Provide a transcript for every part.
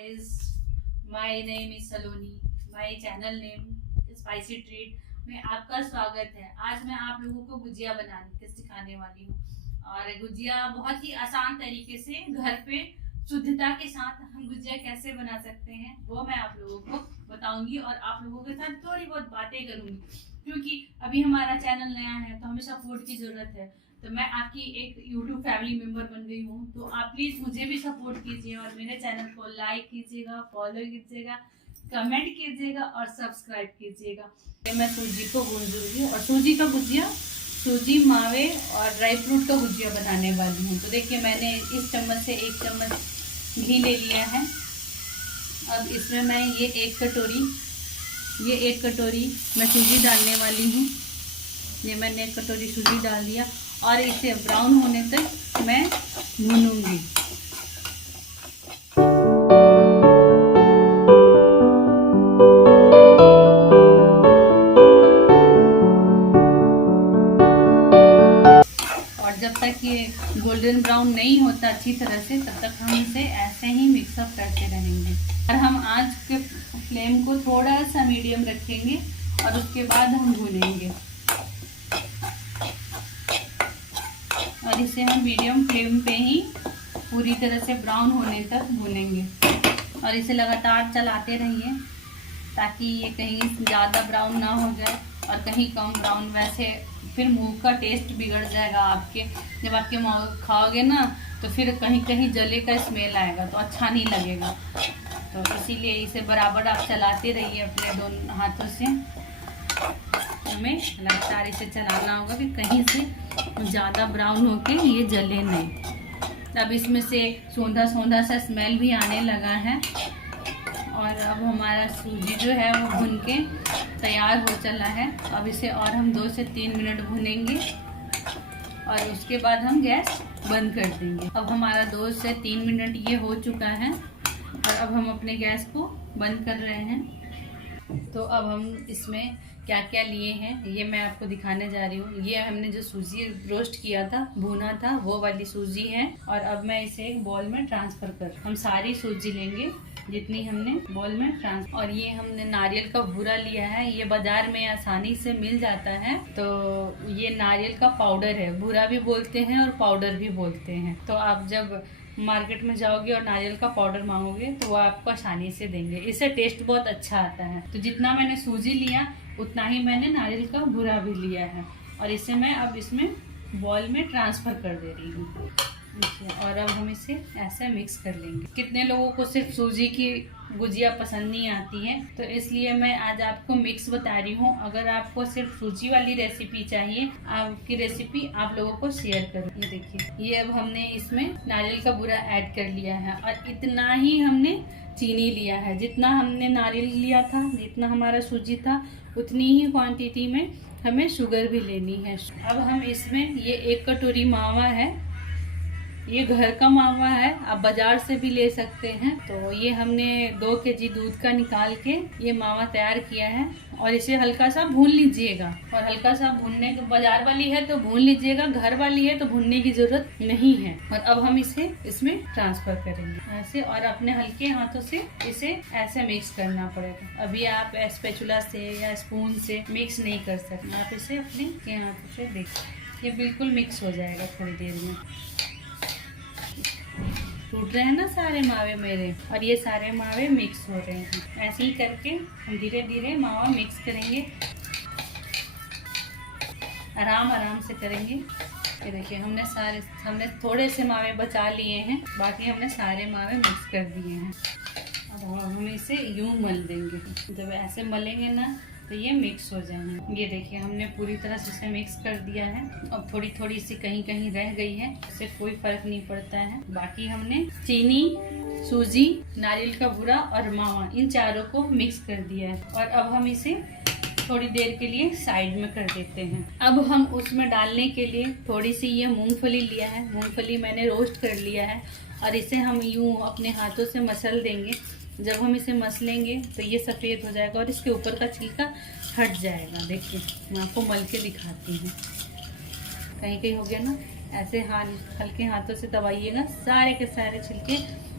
guys, my name is Saloni, my channel name spicy treat में आपका स्वागत है। आज मैं आप लोगों को गुजिया बनाने के सिखाने वाली हूँ और गुजिया बहुत ही आसान तरीके से घर पे शुद्धता के साथ हम गुजिया कैसे बना सकते हैं वो मैं आप लोगों को बताऊंगी और आप लोगों के साथ थोड़ी बहुत बातें करूंगी, क्योंकि अभी हमारा चैनल नया है तो हमें सपोर्ट की जरूरत है। तो मैं आपकी एक YouTube फैमिली मेंबर बन गई हूँ, तो आप प्लीज़ मुझे भी सपोर्ट कीजिए और मेरे चैनल को लाइक कीजिएगा, फॉलो कीजिएगा, कमेंट कीजिएगा और सब्सक्राइब कीजिएगा। मैं सूजी को भूंजूंगी और सूजी का गुजिया, सूजी मावे और ड्राई फ्रूट का गुजिया बनाने वाली हूँ। तो देखिए मैंने इस चम्मच से 1 चम्मच घी ले लिया है। अब इसमें मैं ये एक कटोरी मैं सूजी डालने वाली हूँ। ये मैंने 1 कटोरी सूजी डाल दिया और इसे ब्राउन होने तक मैं भूनूंगी। और जब तक ये गोल्डन ब्राउन नहीं होता अच्छी तरह से, तब तक हम इसे ऐसे ही मिक्सअप करते रहेंगे। और हम आंच के फ्लेम को थोड़ा सा मीडियम रखेंगे और उसके बाद हम भूनेंगे। और इसे हम मीडियम फ्लेम पे ही पूरी तरह से ब्राउन होने तक भूनेंगे और इसे लगातार चलाते रहिए ताकि ये कहीं ज़्यादा ब्राउन ना हो जाए और कहीं कम ब्राउन। वैसे फिर मुंह का टेस्ट बिगड़ जाएगा आपके, जब आपके खाओगे ना तो फिर कहीं कहीं जले का स्मेल आएगा तो अच्छा नहीं लगेगा। तो इसीलिए इसे बराबर आप चलाते रहिए अपने दोनों हाथों से। हमें लगातार इसे चलाना होगा कि कहीं से ज़्यादा ब्राउन होके ये जले नहीं। अब इसमें से सौंधा सौंधा सा स्मेल भी आने लगा है और अब हमारा सूजी जो है वो भून के तैयार हो चला है। अब इसे और हम 2 से 3 मिनट भूनेंगे और उसके बाद हम गैस बंद कर देंगे। अब हमारा 2 से 3 मिनट ये हो चुका है और अब हम अपने गैस को बंद कर रहे हैं। तो अब हम इसमें क्या क्या लिए हैं ये मैं आपको दिखाने जा रही हूँ। ये हमने जो सूजी रोस्ट किया था, भुना था, वो वाली सूजी है। और अब मैं इसे एक बॉल में ट्रांसफ़र हम सारी सूजी लेंगे जितनी हमने बॉल में ट्रांसफर। और ये हमने नारियल का बूरा लिया है, ये बाजार में आसानी से मिल जाता है। तो ये नारियल का पाउडर है, बूरा भी बोलते हैं और पाउडर भी बोलते हैं। तो आप जब मार्केट में जाओगे और नारियल का पाउडर मांगोगे तो वो आपको आसानी से देंगे। इससे टेस्ट बहुत अच्छा आता है। तो जितना मैंने सूजी लिया उतना ही मैंने नारियल का बूरा भी लिया है और इसे मैं अब इसमें बॉल में ट्रांसफ़र कर दे रही हूँ। और अब हम इसे ऐसे मिक्स कर लेंगे। कितने लोगों को सिर्फ सूजी की गुजिया पसंद नहीं आती है, तो इसलिए मैं आज आपको मिक्स बता रही हूँ। अगर आपको सिर्फ सूजी वाली रेसिपी चाहिए, आपकी रेसिपी आप लोगों को शेयर करूँ। ये देखिए, ये अब हमने इसमें नारियल का बूरा ऐड कर लिया है और इतना ही हमने चीनी लिया है। जितना हमने नारियल लिया था, जितना हमारा सूजी था, उतनी ही क्वांटिटी में हमें शुगर भी लेनी है। अब हम इसमें ये 1 कटोरी मावा है, ये घर का मावा है, आप बाजार से भी ले सकते हैं। तो ये हमने 2 केजी दूध का निकाल के ये मावा तैयार किया है और इसे हल्का सा भून लीजिएगा। और हल्का सा भूनने के, बाजार वाली है तो भून लीजिएगा, घर वाली है तो भूनने की जरूरत नहीं है। और अब हम इसे इसमें ट्रांसफर करेंगे ऐसे, और अपने हल्के हाथों से इसे ऐसे मिक्स करना पड़ेगा। अभी आप स्पैचुला से या स्पून से मिक्स नहीं कर सकते, आप इसे अपने हाथों से देखिए, ये बिल्कुल मिक्स हो जाएगा थोड़ी देर में। टूट रहे हैं ना सारे मावे मेरे, और ये सारे मावे मिक्स हो रहे हैं। ऐसे ही करके हम धीरे धीरे मावा मिक्स करेंगे, आराम आराम से करेंगे। ये देखिए हमने थोड़े से मावे बचा लिए हैं, बाकी हमने सारे मावे मिक्स कर दिए हैं। अब हम इसे यूं मल देंगे। जब ऐसे मलेंगे ना तो ये मिक्स हो जाएंगे। ये देखिए हमने पूरी तरह से इसे मिक्स कर दिया है। अब थोड़ी थोड़ी सी कहीं कहीं रह गई है, इससे कोई फर्क नहीं पड़ता है। बाकी हमने चीनी, सूजी, नारियल का बूरा और मावा, इन चारों को मिक्स कर दिया है। और अब हम इसे थोड़ी देर के लिए साइड में कर देते हैं। अब हम उसमें डालने के लिए थोड़ी सी ये मूंगफली लिया है, मूंगफली मैंने रोस्ट कर लिया है और इसे हम यूं अपने हाथों से मसल देंगे। जब हम इसे मसलेंगे तो ये सफ़ेद हो जाएगा और इसके ऊपर का छिलका हट जाएगा। देखिए मैं आपको मल के दिखाती हूँ, कहीं कहीं हो गया ना, ऐसे हल्के हाथों से दबाइएगा, सारे के सारे छिलके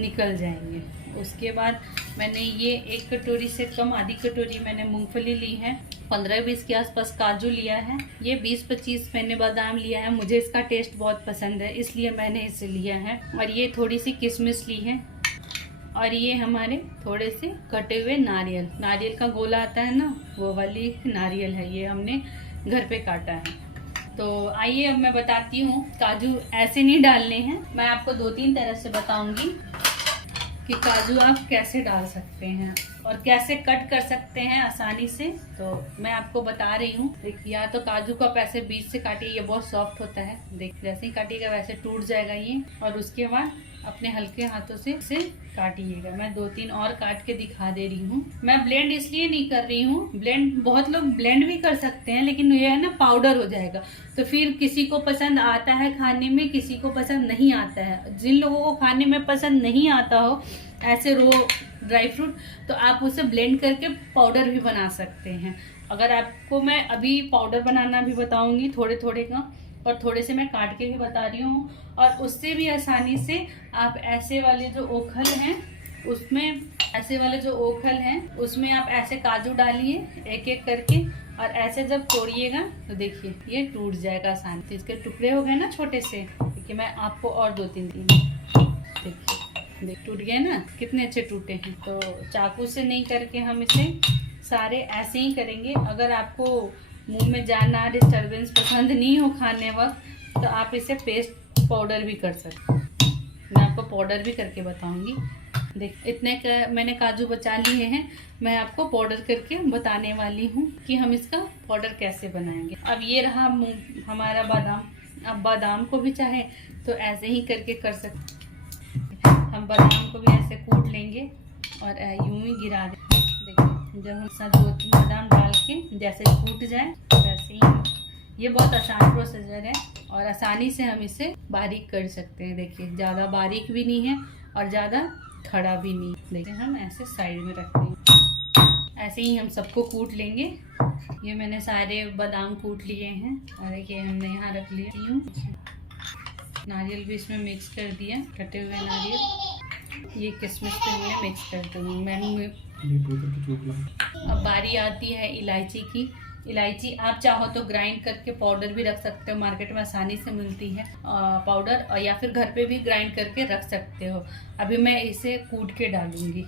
निकल जाएंगे। उसके बाद मैंने ये 1 कटोरी से कम, आधी कटोरी मैंने मूंगफली ली है, 15-20 के आसपास काजू लिया है, ये 20-25 मैंने बादाम लिया है। मुझे इसका टेस्ट बहुत पसंद है इसलिए मैंने इसे लिया है। और ये थोड़ी सी किशमिश ली है, और ये हमारे थोड़े से कटे हुए नारियल का गोला आता है ना, वो वाली नारियल है, ये हमने घर पे काटा है। तो आइए अब मैं बताती हूँ। काजू ऐसे नहीं डालने हैं, मैं आपको 2-3 तरह से बताऊंगी कि काजू आप कैसे डाल सकते हैं और कैसे कट कर सकते हैं आसानी से। तो मैं आपको बता रही हूँ। देखिए, या तो काजू को आप ऐसे बीच से काटिए, ये बहुत सॉफ्ट होता है, देख जैसे ही काटिएगा वैसे टूट जाएगा ये। और उसके बाद अपने हल्के हाथों से इसे काटिएगा। मैं 2-3 और काट के दिखा दे रही हूँ। मैं ब्लेंड इसलिए नहीं कर रही हूँ, ब्लेंड बहुत लोग ब्लेंड भी कर सकते हैं, लेकिन ये है ना पाउडर हो जाएगा, तो फिर किसी को पसंद आता है खाने में, किसी को पसंद नहीं आता है। जिन लोगों को खाने में पसंद नहीं आता हो ऐसे रो ड्राई फ्रूट, तो आप उसे ब्लेंड करके पाउडर भी बना सकते हैं। अगर आपको मैं अभी पाउडर बनाना भी बताऊंगी थोड़े थोड़े का, और थोड़े से मैं काट के भी बता रही हूँ। और उससे भी आसानी से आप ऐसे वाले जो ओखल हैं उसमें आप ऐसे काजू डालिए एक एक करके, और ऐसे जब तोड़िएगा तो देखिए ये टूट जाएगा आसानी से। इसके टुकड़े हो गए ना छोटे से। देखिए मैं आपको और 2-3 देखिए टूट गए ना, कितने अच्छे टूटे हैं। तो चाकू से नहीं करके हम इसे सारे ऐसे ही करेंगे। अगर आपको मुंह में जाना, डिस्टर्बेंस पसंद नहीं हो खाने वक्त, तो आप इसे पेस्ट पाउडर भी कर सकते हैं। मैं आपको पाउडर भी करके बताऊंगी। देख इतने मैंने काजू बचा लिए हैं, मैं आपको पाउडर करके बताने वाली हूँ कि हम इसका पाउडर कैसे बनाएंगे। अब ये रहा हमारा बादाम। अब बादाम को भी चाहे तो ऐसे ही करके कर सकते। हम बादाम को भी ऐसे कूट लेंगे और यूं ही गिरा देंगे। देखिए जब हम साथ 2-3 बादाम डाल के जैसे कूट जाए वैसे ही। ये बहुत आसान प्रोसीजर है और आसानी से हम इसे बारीक कर सकते हैं। देखिए ज़्यादा बारीक भी नहीं है और ज़्यादा खड़ा भी नहीं। देखिए हम ऐसे साइड में रखते हैं, ऐसे ही हम सबको कूट लेंगे। ये मैंने सारे बादाम कूट लिए हैं और देखिए हमने यहाँ रख लिया। नारियल भी इसमें मिक्स कर दिया, कटे हुए नारियल। ये किशमिश पे हमने मिक्स कर दूँगी। अब बारी आती है इलायची की। इलायची आप चाहो तो ग्राइंड करके पाउडर भी रख सकते हो, मार्केट में आसानी से मिलती है पाउडर, और या फिर घर पे भी ग्राइंड करके रख सकते हो। अभी मैं इसे कूट के डालूंगी।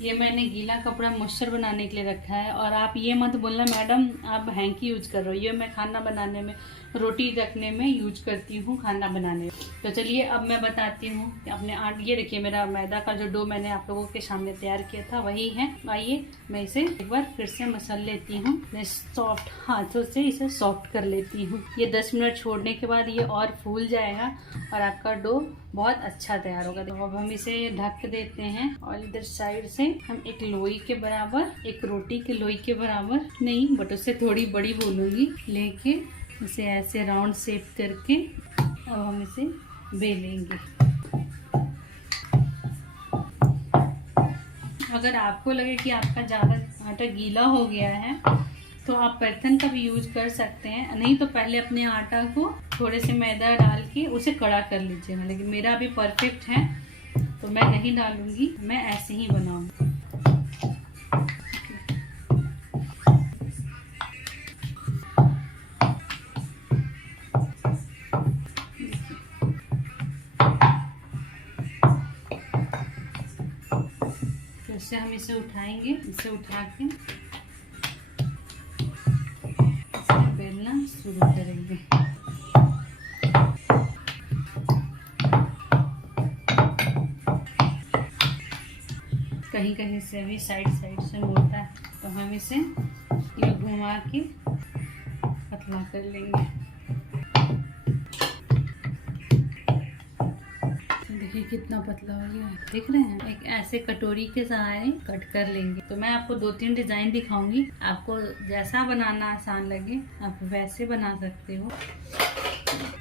ये मैंने गीला कपड़ा मॉइस्चर बनाने के लिए रखा है। और आप ये मत बोलना मैडम आप हैंकी यूज कर रहे हो, ये मैं खाना बनाने में, रोटी रखने में यूज करती हूँ, खाना बनाने में। तो चलिए अब मैं बताती हूँ अपने ये देखिए मेरा मैदा का जो डो मैंने आप लोगों के सामने तैयार किया था वही है। आइए मैं इसे एक बार फिर से मसल लेती हूँ। मैं सॉफ्ट हाथों से इसे सॉफ्ट कर लेती हूँ। ये 10 मिनट छोड़ने के बाद ये और फूल जाएगा और आपका डो बहुत अच्छा तैयार होगा। तो अब हम इसे ढक देते हैं और इधर साइड से हम एक लोई के बराबर, एक रोटी के लोई के बराबर नहीं बट उससे थोड़ी बड़ी बोलूँगी, लेके इसे ऐसे राउंड शेप करके अब हम इसे बेलेंगे। अगर आपको लगे कि आपका ज़्यादा आटा गीला हो गया है तो आप पैर्थन का भी यूज कर सकते हैं, नहीं तो पहले अपने आटा को थोड़े से मैदा डाल के उसे कड़ा कर लीजिएगा। लेकिन मेरा अभी परफेक्ट है तो मैं नहीं डालूंगी, मैं ऐसे ही बनाऊंगी। फिर से हम इसे उठाएंगे, इसे उठा के बेलना शुरू करेंगे। कहीं कहीं से भी साइड से मोटा है तो हम इसे ये घुमा के पतला कर लेंगे। देखिए कितना पतला हो गया है, देख रहे हैं। एक ऐसे कटोरी के सहारे कट कर लेंगे। तो मैं आपको 2-3 डिजाइन दिखाऊंगी, आपको जैसा बनाना आसान लगे आप वैसे बना सकते हो।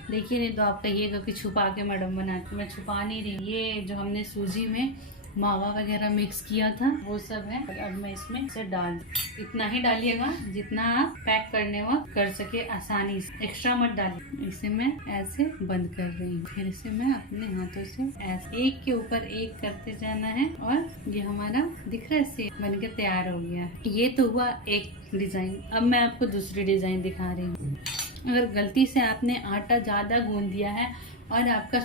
देखिए नहीं तो आप कहिएगा कि छुपा के मैडम बनाती, मैं छुपा नहीं रही। ये जो हमने सूजी में मावा वगैरह मिक्स किया था वो सब है। और अब मैं इसमें से डाल, इतना ही डालिएगा जितना आप पैक करने वक्त कर सके आसानी से, एक्स्ट्रा मत डालिए। इसे मैं ऐसे बंद कर रही हूँ, फिर इसे मैं अपने हाथों से ऐसे एक के ऊपर एक करते जाना है और ये हमारा दिख रहा है सेब बनके तैयार हो गया है। ये तो हुआ एक डिजाइन। अब मैं आपको दूसरी डिजाइन दिखा रही हूँ। अगर गलती से आपने आटा ज़्यादा गूंद दिया है और आपका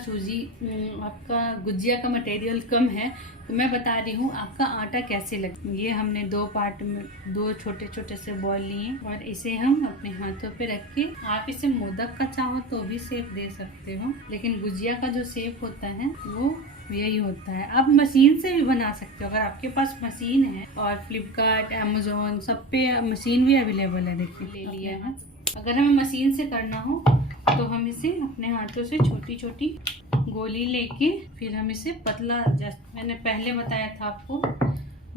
आपका गुजिया का मटेरियल कम है, तो मैं बता रही हूँ आपका आटा कैसे लगे। ये हमने 2 पार्ट में 2 छोटे छोटे से बॉल लिए और इसे हम अपने हाथों पे रख के, आप इसे मोदक का चाहो तो भी शेप दे सकते हो, लेकिन गुजिया का जो शेप होता है वो यही होता है। आप मशीन से भी बना सकते हो अगर आपके पास मशीन है, और फ्लिपकार्ट, अमेजोन सब पे मशीन भी अवेलेबल है। देखिए ले लिया है। अगर हमें मशीन से करना हो तो हम इसे अपने हाथों से छोटी छोटी गोली लेके फिर हम इसे पतला, जैसे मैंने पहले बताया था आपको,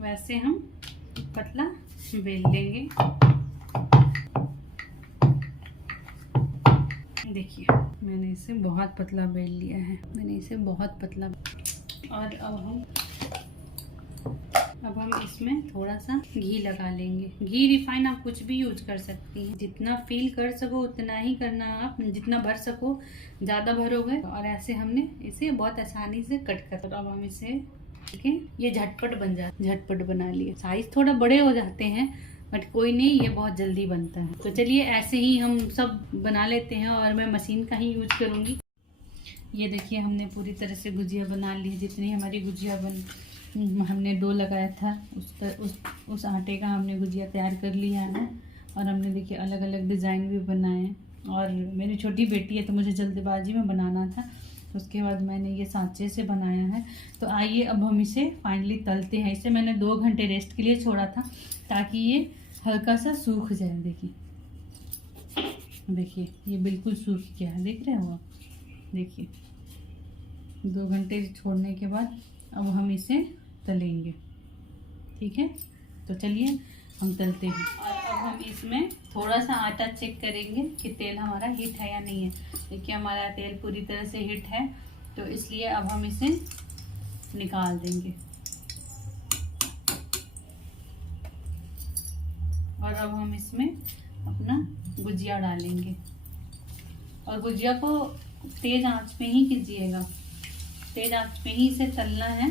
वैसे हम पतला बेल लेंगे। देखिए मैंने इसे बहुत पतला बेल लिया है, मैंने इसे बहुत पतला। और अब हम इसमें थोड़ा सा घी लगा लेंगे। घी रिफाइन आप कुछ भी यूज कर सकती हैं, जितना फील कर सको उतना ही करना। आप जितना भर सको, ज़्यादा भरोगे। और ऐसे हमने इसे बहुत आसानी से कट कर, अब हम इसे, ठीक है, ये झटपट बन जाता, झटपट बना लिए। साइज थोड़ा बड़े हो जाते हैं बट कोई नहीं, ये बहुत जल्दी बनता है। तो चलिए ऐसे ही हम सब बना लेते हैं और मैं मशीन का ही यूज करूँगी। ये देखिए हमने पूरी तरह से गुजिया बना ली। जितनी हमारी गुजिया हमने डो लगाया था उस आटे का हमने गुजिया तैयार कर लिया है। और हमने देखिए अलग अलग डिज़ाइन भी बनाए। और मेरी छोटी बेटी है तो मुझे जल्दबाजी में बनाना था, उसके बाद मैंने ये सांचे से बनाया है। तो आइए अब हम इसे फाइनली तलते हैं। इसे मैंने 2 घंटे रेस्ट के लिए छोड़ा था ताकि ये हल्का सा सूख जाए। देखिए ये बिल्कुल सूख गया है, देख रहे हो आप। देखिए 2 घंटे छोड़ने के बाद अब हम इसे तलेंगे, ठीक है। तो चलिए हम तलते हैं। और अब हम इसमें थोड़ा सा आटा चेक करेंगे कि तेल हमारा हीट है या नहीं है। देखिए हमारा तेल पूरी तरह से हीट है, तो इसलिए अब हम इसे निकाल देंगे। और अब हम इसमें अपना गुजिया डालेंगे। और गुजिया को तेज आंच पे ही कीजिएगा, तेज आंच पे ही इसे तलना है।